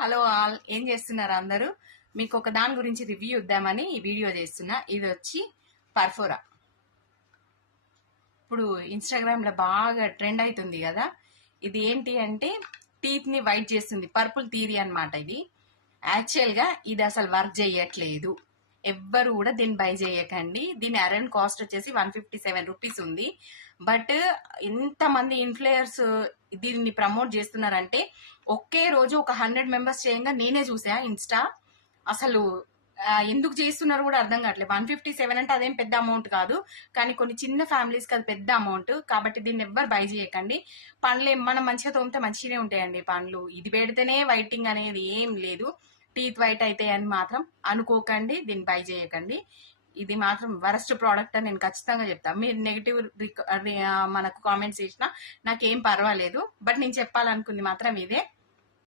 Hello all, ఏం చేస్తున్నారు అందరూ? మీకు ఒక దాని గురించి రివ్యూ ఇద్దామని ఈ వీడియో చేస్తున్నా. ఇది వచ్చి పర్ఫోరా. ఇప్పుడు ఇన్స్టాగ్రామ్ లో బాగా ట్రెండ్ అవుతుంది కదా. ఇది ఏంటి అంటే టీత్ ని వైట్ చేస్తుంది, పర్పుల్ థీరీ అన్నమాట. ఇది యాక్చువల్ గా ఇది అసలు వర్క్ చేయట్లేదు. ఎవ్వరు కూడా దీన్ని బై చేయకండి. దీని అరౌండ్ కాస్ట్ వచ్చేసి 157 రూపీస్ ఉంది. బట్ ఎంతమంది ఇన్ఫ్లుయర్స్ దీన్ని ప్రమోట్ చేస్తున్నారంటే ఒకే రోజు ఒక 100 మెంబర్స్ చేయంగా నేనే చూసా ఇన్స్టా. అసలు ఎందుకు చేస్తున్నారు కూడా అర్థం కావట్లేదు. 157 అంటే అదేం పెద్ద అమౌంట్ కాదు, కానీ కొన్ని చిన్న ఫ్యామిలీస్కి అది పెద్ద అమౌంట్. కాబట్టి దీన్ని ఎవ్వరు బై చేయకండి. పండ్లు మనం మంచిగా తోమితే మంచిగానే ఉంటాయండి పండ్లు. ఇది పెడితేనే వైటింగ్ అనేది ఏం లేదు. టీత్ వైట్ అయితే అని మాత్రం అనుకోకండి, దీన్ని బై చేయకండి. ఇది మాత్రం వరస్ట్ ప్రోడక్ట్ అని నేను ఖచ్చితంగా చెప్తాను. మీరు నెగిటివ్ మనకు కామెంట్స్ చేసినా నాకేం పర్వాలేదు. బట్ నేను చెప్పాలనుకుంది మాత్రం ఇదే.